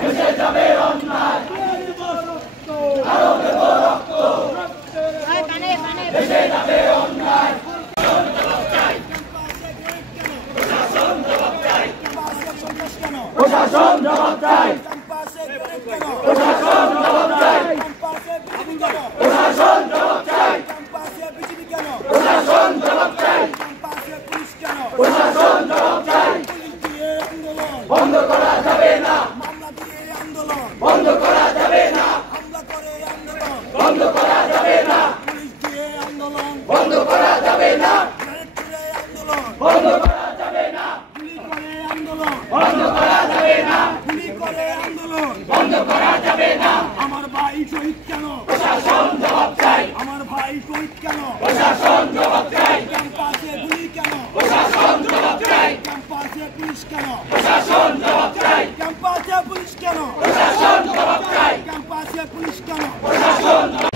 ভেসে যাবে অন্যায় আরো দেব রক্ত ভেসে যাবে অন্যায় প্রশাসন জবাব চাই প্রশাসন জবাব চাই প্রশাসন জবাব চাই প্রশাসন জবাব চাই প্রশাসন জবাব চাই বন্ধ করা যাবে না বন্ধ করা যাবে না বন্ধ করা যাবে না বন্ধ করা যাবে না বন্ধ করা যাবে না বন্ধ করা যাবে না বন্ধ করা যাবে না আমার ভাই শহীদ কেন প্রশাসন জবাব চাই আমার ভাই শহীদ কেন প্রশাসন জবাব চাই ক্যাম্পাসে গুলি কেন প্রশাসন জবাব চাই ক্যাম্পাসে পুলিশ কেন প্রশাসন জবাব চাই ক্যাম্পাসে পুলিশ কেন প্রশাসন জবাব চাই ক্যাম্পাসে পুলিশ কেন প্রশাসন